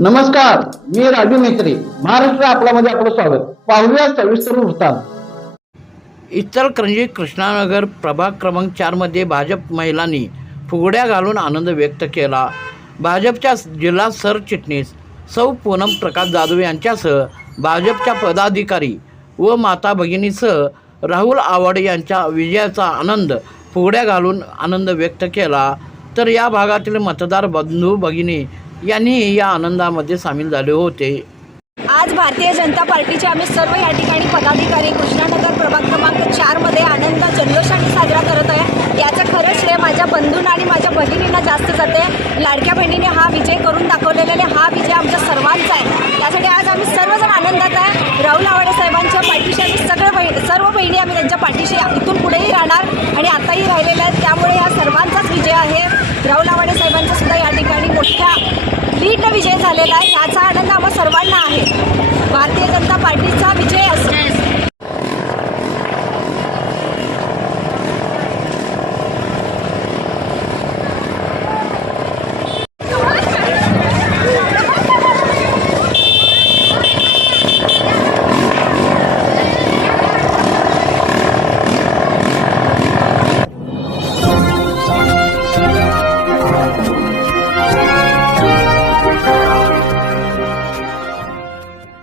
नमस्कार मी राजू मेत्री महाराष्ट्र आपल्यामध्ये आपलं स्वागत. पाहूया सविस्तर वृत्तांत. इचलकरंजी कृष्णानगर प्रभाग क्रमांक चारमध्ये भाजप महिलांनी फुगड्या घालून आनंद व्यक्त केला. भाजपच्या जिल्हा सरचिटणीस सौ पूनम प्रकाश जाधव यांच्यासह भाजपच्या पदाधिकारी व माता भगिनीसह राहुल आवाडे यांच्या विजयाचा आनंद फुगड्या घालून आनंद व्यक्त केला. तर या भागातील मतदार बंधू भगिनी यांनी या आनंदामध्ये सामील झाले होते. आज भारतीय जनता पार्टीचे आम्ही सर्व या ठिकाणी पदाधिकारी कृष्णानगर प्रभाग क्रमांक चारमध्ये आनंद जल्लोषाने साजरा करत आहे. याचं खरं श्रेय माझ्या बंधूंना आणि माझ्या बहिणींना जास्त जाते. लाडक्या बहिणीने हा विजय करून दाखवलेला आहे हा विजय आमच्या सर्वांचा आहे. त्यासाठी आज आम्ही सर्वजण आनंदात आहे. राहुल आवाडे साहेबांच्या पाठीशी आम्ही सगळ्या बहिणी सर्व बहिणी आम्ही त्यांच्या पाठीशी इथून पुढेही राहणार आणि आताही राहिलेल्या आहेत. त्यामुळे हा सर्वांचाच विजय आहे. राहुल आवाडे साहेबांचा सुद्धा या ठिकाणी मोठ्या झालेला आहे. याचा आनंद आम्हा सर्वांना आहे.